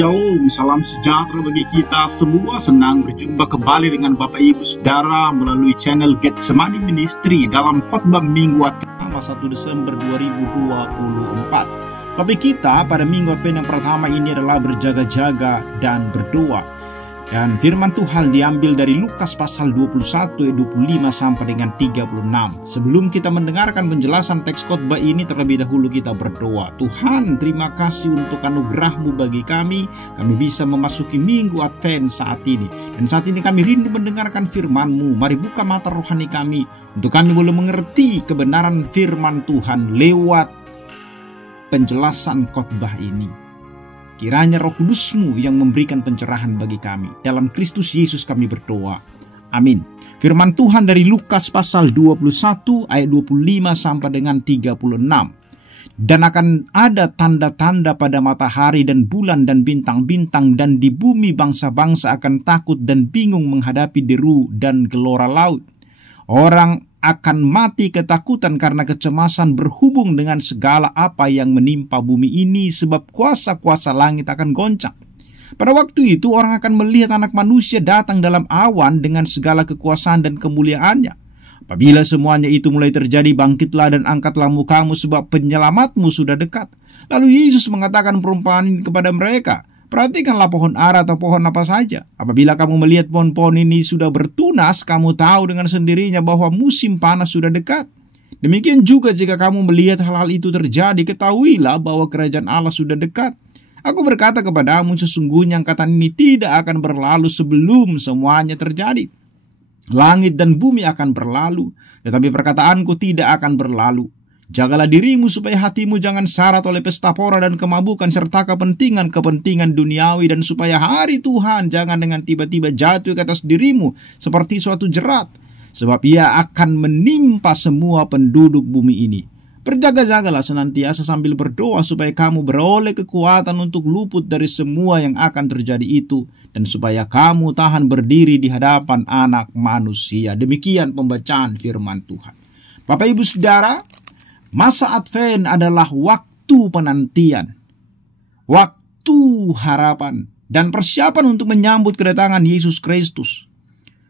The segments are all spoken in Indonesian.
Shalom, salam sejahtera bagi kita semua. Senang berjumpa kembali dengan Bapak Ibu Saudara melalui channel Getsemani Ministry dalam khotbah minggu pertama 1 Desember 2024. Topik kita pada minggu Advent yang pertama ini adalah berjaga-jaga dan berdoa. Dan firman Tuhan diambil dari Lukas pasal 21 ayat 25 sampai dengan 36. Sebelum kita mendengarkan penjelasan teks khotbah ini, terlebih dahulu kita berdoa. Tuhan, terima kasih untuk anugerah-Mu bagi kami. Kami bisa memasuki minggu Advent saat ini. Dan saat ini kami rindu mendengarkan firman-Mu. Mari buka mata rohani kami untuk kami boleh mengerti kebenaran firman Tuhan lewat penjelasan khotbah ini. Kiranya Roh Kudus-Mu yang memberikan pencerahan bagi kami. Dalam Kristus Yesus kami berdoa. Amin. Firman Tuhan dari Lukas pasal 21 ayat 25 sampai dengan 36. Dan akan ada tanda-tanda pada matahari dan bulan dan bintang-bintang, dan di bumi bangsa-bangsa akan takut dan bingung menghadapi deru dan gelora laut. Orang akan mati ketakutan karena kecemasan berhubung dengan segala apa yang menimpa bumi ini, sebab kuasa-kuasa langit akan goncang. Pada waktu itu orang akan melihat Anak Manusia datang dalam awan dengan segala kekuasaan dan kemuliaannya. Apabila semuanya itu mulai terjadi, bangkitlah dan angkatlah mukamu, sebab penyelamatmu sudah dekat. Lalu Yesus mengatakan perumpamaan ini kepada mereka. Perhatikanlah pohon ara atau pohon apa saja. Apabila kamu melihat pohon-pohon ini sudah bertunas, kamu tahu dengan sendirinya bahwa musim panas sudah dekat. Demikian juga jika kamu melihat hal-hal itu terjadi, ketahuilah bahwa kerajaan Allah sudah dekat. Aku berkata kepadamu, sesungguhnya angkatan ini tidak akan berlalu sebelum semuanya terjadi. Langit dan bumi akan berlalu, tetapi perkataanku tidak akan berlalu. Jagalah dirimu supaya hatimu jangan syarat oleh pesta pora dan kemabukan serta kepentingan-kepentingan duniawi, dan supaya hari Tuhan jangan dengan tiba-tiba jatuh ke atas dirimu seperti suatu jerat, sebab ia akan menimpa semua penduduk bumi ini. Berjaga-jagalah senantiasa sambil berdoa supaya kamu beroleh kekuatan untuk luput dari semua yang akan terjadi itu, dan supaya kamu tahan berdiri di hadapan Anak Manusia. Demikian pembacaan firman Tuhan. Bapak Ibu Saudara, masa Advent adalah waktu penantian, waktu harapan, dan persiapan untuk menyambut kedatangan Yesus Kristus.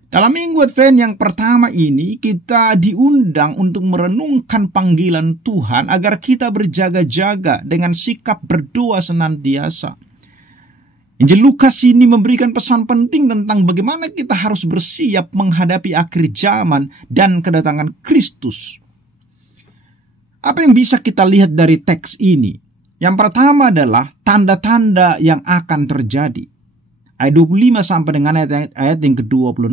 Dalam minggu Advent yang pertama ini, kita diundang untuk merenungkan panggilan Tuhan agar kita berjaga-jaga dengan sikap berdoa senantiasa. Injil Lukas ini memberikan pesan penting tentang bagaimana kita harus bersiap menghadapi akhir zaman dan kedatangan Kristus. Apa yang bisa kita lihat dari teks ini? Yang pertama adalah tanda-tanda yang akan terjadi. Ayat 25 sampai dengan ayat yang ke-26.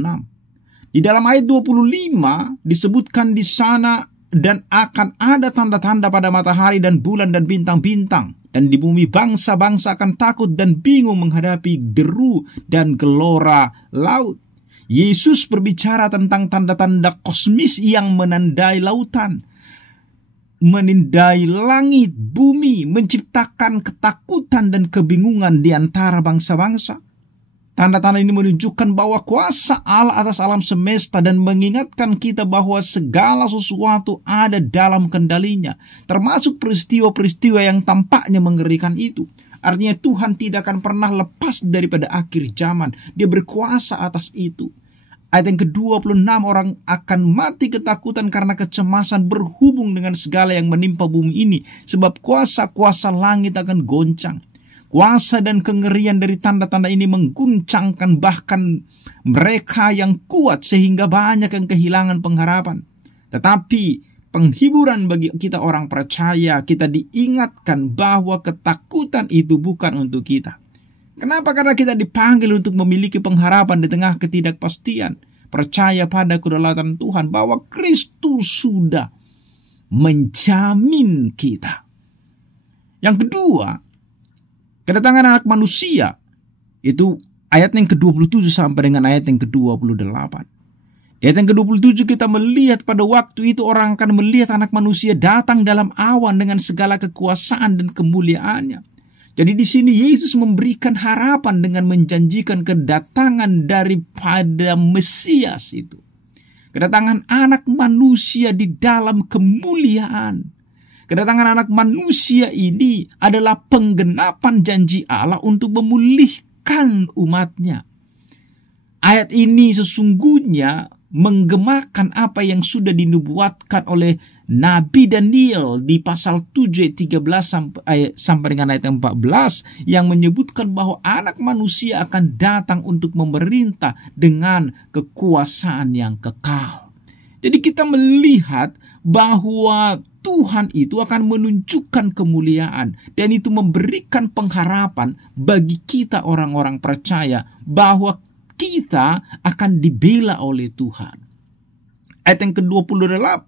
Di dalam ayat 25 disebutkan di sana, dan akan ada tanda-tanda pada matahari dan bulan dan bintang-bintang, dan di bumi bangsa-bangsa akan takut dan bingung menghadapi deru dan gelora laut. Yesus berbicara tentang tanda-tanda kosmis yang menandai lautan, menindai langit, bumi, menciptakan ketakutan dan kebingungan di antara bangsa-bangsa. Tanda-tanda ini menunjukkan bahwa kuasa Allah atas alam semesta dan mengingatkan kita bahwa segala sesuatu ada dalam kendalinya, termasuk peristiwa-peristiwa yang tampaknya mengerikan itu. Artinya Tuhan tidak akan pernah lepas daripada akhir zaman. Dia berkuasa atas itu. Ayat yang ke-26, orang akan mati ketakutan karena kecemasan berhubung dengan segala yang menimpa bumi ini, sebab kuasa-kuasa langit akan goncang. Kuasa dan kengerian dari tanda-tanda ini mengguncangkan bahkan mereka yang kuat sehingga banyak yang kehilangan pengharapan. Tetapi penghiburan bagi kita orang percaya, kita diingatkan bahwa ketakutan itu bukan untuk kita. Kenapa? Karena kita dipanggil untuk memiliki pengharapan di tengah ketidakpastian. Percaya pada kedaulatan Tuhan bahwa Kristus sudah menjamin kita. Yang kedua, kedatangan Anak Manusia. Itu ayat yang ke-27 sampai dengan ayat yang ke-28. Di ayat yang ke-27 kita melihat pada waktu itu orang akan melihat Anak Manusia datang dalam awan dengan segala kekuasaan dan kemuliaannya. Jadi di sini Yesus memberikan harapan dengan menjanjikan kedatangan daripada Mesias itu. Kedatangan Anak Manusia di dalam kemuliaan. Kedatangan Anak Manusia ini adalah penggenapan janji Allah untuk memulihkan umatnya. Ayat ini sesungguhnya menggemakan apa yang sudah dinubuatkan oleh Nabi Daniel di pasal 7 ayat 13 sampai dengan ayat 14 yang menyebutkan bahwa Anak Manusia akan datang untuk memerintah dengan kekuasaan yang kekal. Jadi kita melihat bahwa Tuhan itu akan menunjukkan kemuliaan, dan itu memberikan pengharapan bagi kita orang-orang percaya bahwa kita akan dibela oleh Tuhan. Ayat yang ke-28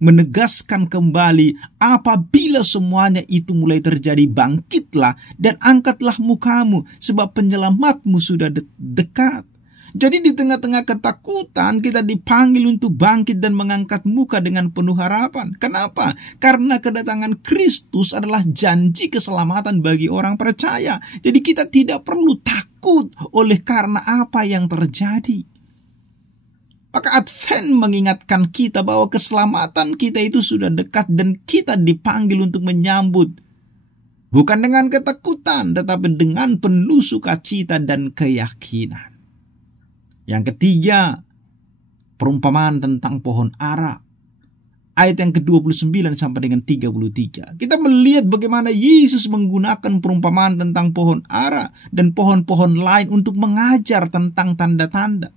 menegaskan kembali, apabila semuanya itu mulai terjadi, bangkitlah dan angkatlah mukamu, sebab penyelamatmu sudah dekat. Jadi di tengah-tengah ketakutan, kita dipanggil untuk bangkit dan mengangkat muka dengan penuh harapan. Kenapa? Karena kedatangan Kristus adalah janji keselamatan bagi orang percaya. Jadi kita tidak perlu takut oleh karena apa yang terjadi. Maka Advent mengingatkan kita bahwa keselamatan kita itu sudah dekat dan kita dipanggil untuk menyambut. Bukan dengan ketakutan, tetapi dengan penuh sukacita dan keyakinan. Yang ketiga, perumpamaan tentang pohon ara. Ayat yang ke-29 sampai dengan 33. Kita melihat bagaimana Yesus menggunakan perumpamaan tentang pohon ara dan pohon-pohon lain untuk mengajar tentang tanda-tanda.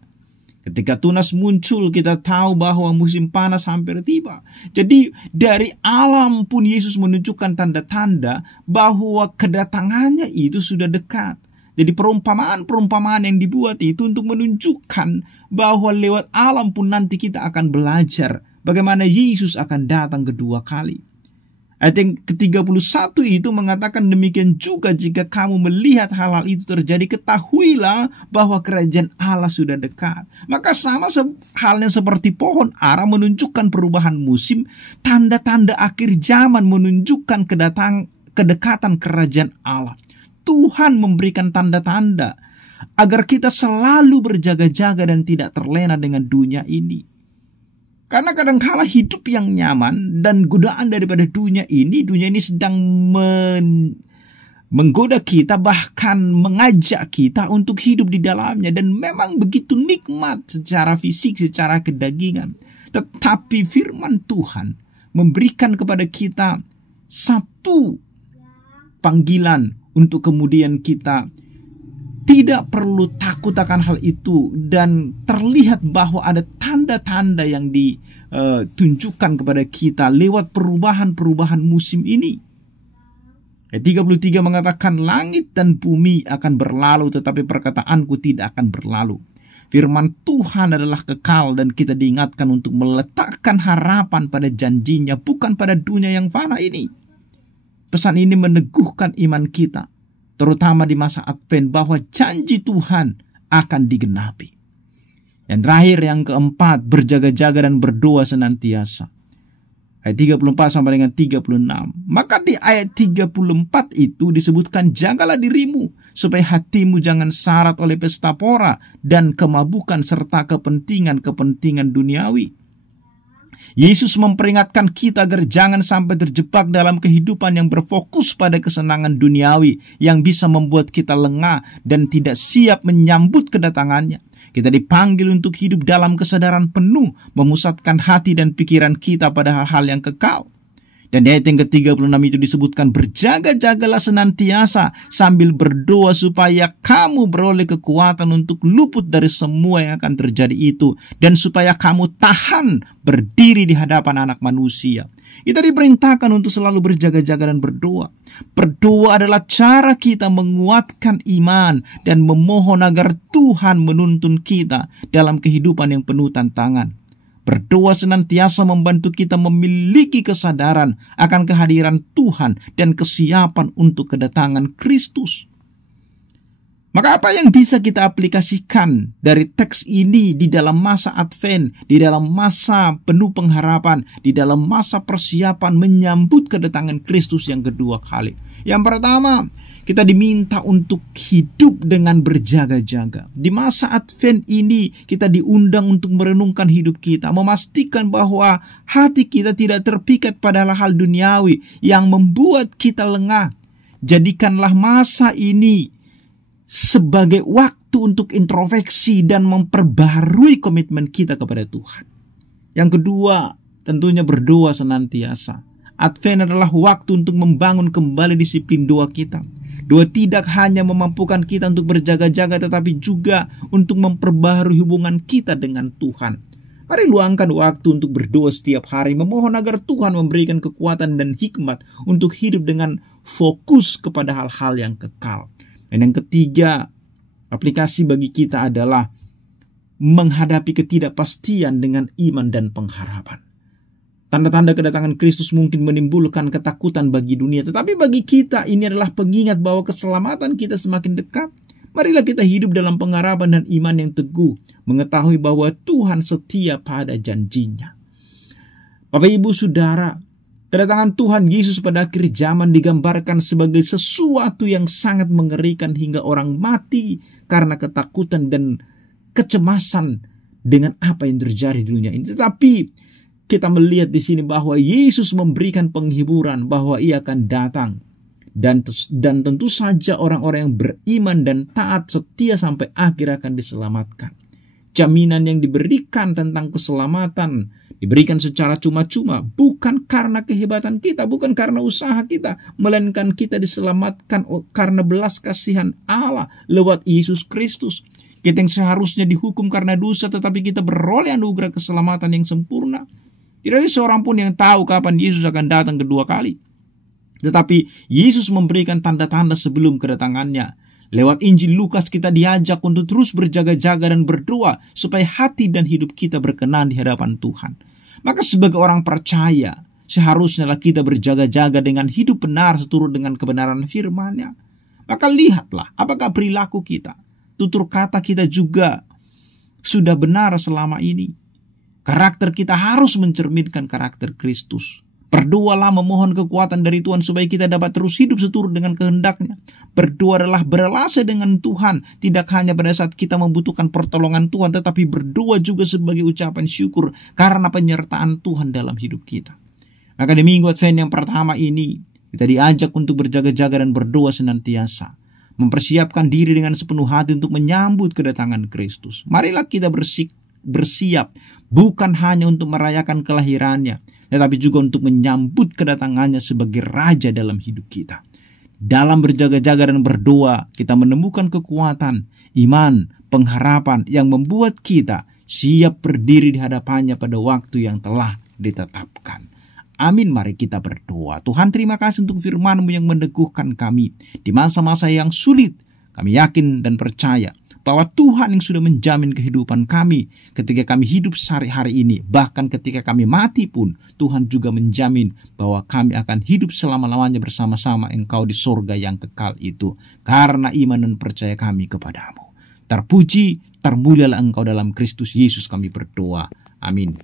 Ketika tunas muncul, kita tahu bahwa musim panas hampir tiba. Jadi dari alam pun Yesus menunjukkan tanda-tanda bahwa kedatangannya itu sudah dekat. Jadi perumpamaan-perumpamaan yang dibuat itu untuk menunjukkan bahwa lewat alam pun nanti kita akan belajar bagaimana Yesus akan datang kedua kali. Ayat yang ke-31 itu mengatakan, demikian juga jika kamu melihat hal-hal itu terjadi, ketahuilah bahwa kerajaan Allah sudah dekat. Maka sama halnya seperti pohon ara menunjukkan perubahan musim, tanda-tanda akhir zaman menunjukkan kedekatan kerajaan Allah. Tuhan memberikan tanda-tanda agar kita selalu berjaga-jaga dan tidak terlena dengan dunia ini. Karena kadangkala hidup yang nyaman dan godaan daripada dunia ini sedang menggoda kita, bahkan mengajak kita untuk hidup di dalamnya. Dan memang begitu nikmat secara fisik, secara kedagingan. Tetapi firman Tuhan memberikan kepada kita satu panggilan untuk kemudian kita tidak perlu takut akan hal itu, dan terlihat bahwa ada tanda-tanda yang ditunjukkan kepada kita lewat perubahan-perubahan musim ini. Ayat 33 mengatakan, langit dan bumi akan berlalu, tetapi perkataanku tidak akan berlalu. Firman Tuhan adalah kekal, dan kita diingatkan untuk meletakkan harapan pada janjinya, bukan pada dunia yang fana ini. Pesan ini meneguhkan iman kita, terutama di masa Advent, bahwa janji Tuhan akan digenapi. Yang terakhir, yang keempat, berjaga-jaga dan berdoa senantiasa. Ayat 34 sampai dengan 36. Maka di ayat 34 itu disebutkan, jagalah dirimu supaya hatimu jangan syarat oleh pesta pora dan kemabukan serta kepentingan-kepentingan duniawi. Yesus memperingatkan kita agar jangan sampai terjebak dalam kehidupan yang berfokus pada kesenangan duniawi yang bisa membuat kita lengah dan tidak siap menyambut kedatangannya. Kita dipanggil untuk hidup dalam kesadaran penuh, memusatkan hati dan pikiran kita pada hal-hal yang kekal. Dan di ayat yang ke-36 itu disebutkan, berjaga-jagalah senantiasa sambil berdoa supaya kamu beroleh kekuatan untuk luput dari semua yang akan terjadi itu, dan supaya kamu tahan berdiri di hadapan Anak Manusia. Kita diperintahkan untuk selalu berjaga-jaga dan berdoa. Berdoa adalah cara kita menguatkan iman dan memohon agar Tuhan menuntun kita dalam kehidupan yang penuh tantangan. Berdoa senantiasa membantu kita memiliki kesadaran akan kehadiran Tuhan dan kesiapan untuk kedatangan Kristus. Maka apa yang bisa kita aplikasikan dari teks ini di dalam masa Advent, di dalam masa penuh pengharapan, di dalam masa persiapan menyambut kedatangan Kristus yang kedua kali? Yang pertama, Kita diminta untuk hidup dengan berjaga-jaga. Di masa Advent ini kita diundang untuk merenungkan hidup kita, memastikan bahwa hati kita tidak terpikat pada hal-hal duniawi yang membuat kita lengah. Jadikanlah masa ini sebagai waktu untuk introspeksi dan memperbaharui komitmen kita kepada Tuhan. Yang kedua, tentunya berdoa senantiasa. Advent adalah waktu untuk membangun kembali disiplin doa kita. Doa tidak hanya memampukan kita untuk berjaga-jaga, tetapi juga untuk memperbaharui hubungan kita dengan Tuhan. Mari luangkan waktu untuk berdoa setiap hari, memohon agar Tuhan memberikan kekuatan dan hikmat untuk hidup dengan fokus kepada hal-hal yang kekal. Dan yang ketiga, aplikasi bagi kita adalah menghadapi ketidakpastian dengan iman dan pengharapan. Tanda-tanda kedatangan Kristus mungkin menimbulkan ketakutan bagi dunia, tetapi bagi kita ini adalah pengingat bahwa keselamatan kita semakin dekat. Marilah kita hidup dalam pengharapan dan iman yang teguh, mengetahui bahwa Tuhan setia pada janjinya. Bapak, Ibu, Saudara, kedatangan Tuhan Yesus pada akhir zaman digambarkan sebagai sesuatu yang sangat mengerikan hingga orang mati karena ketakutan dan kecemasan dengan apa yang terjadi di dunia ini. Tetapi kita melihat di sini bahwa Yesus memberikan penghiburan bahwa Ia akan datang. Dan tentu saja orang-orang yang beriman dan taat setia sampai akhir akan diselamatkan. Jaminan yang diberikan tentang keselamatan diberikan secara cuma-cuma, bukan karena kehebatan kita, bukan karena usaha kita, melainkan kita diselamatkan karena belas kasihan Allah lewat Yesus Kristus. Kita yang seharusnya dihukum karena dosa, tetapi kita beroleh anugerah keselamatan yang sempurna. Tidak ada seorang pun yang tahu kapan Yesus akan datang kedua kali. Tetapi Yesus memberikan tanda-tanda sebelum kedatangannya. Lewat Injil Lukas kita diajak untuk terus berjaga-jaga dan berdoa supaya hati dan hidup kita berkenan di hadapan Tuhan. Maka sebagai orang percaya, seharusnya kita berjaga-jaga dengan hidup benar seturut dengan kebenaran firman-Nya. Maka lihatlah apakah perilaku kita, tutur kata kita juga sudah benar selama ini. Karakter kita harus mencerminkan karakter Kristus. Berdoalah memohon kekuatan dari Tuhan supaya kita dapat terus hidup seturut dengan kehendak-Nya. Berdoa adalah berelase dengan Tuhan, tidak hanya pada saat kita membutuhkan pertolongan Tuhan, tetapi berdoa juga sebagai ucapan syukur karena penyertaan Tuhan dalam hidup kita. Maka di minggu Advent yang pertama ini, kita diajak untuk berjaga-jaga dan berdoa senantiasa. Mempersiapkan diri dengan sepenuh hati untuk menyambut kedatangan Kristus. Marilah kita bersiap, bukan hanya untuk merayakan kelahirannya, tetapi juga untuk menyambut kedatangannya sebagai Raja dalam hidup kita. Dalam berjaga-jaga dan berdoa, kita menemukan kekuatan, iman, pengharapan yang membuat kita siap berdiri di hadapannya pada waktu yang telah ditetapkan. Amin, mari kita berdoa. Tuhan, terima kasih untuk firman-Mu yang meneguhkan kami. Di masa-masa yang sulit, kami yakin dan percaya bahwa Tuhan yang sudah menjamin kehidupan kami ketika kami hidup sehari-hari ini. Bahkan ketika kami mati pun, Tuhan juga menjamin bahwa kami akan hidup selama-lamanya bersama-sama Engkau di surga yang kekal itu. Karena iman dan percaya kami kepadamu. Terpuji, termulialah Engkau dalam Kristus Yesus kami berdoa. Amin.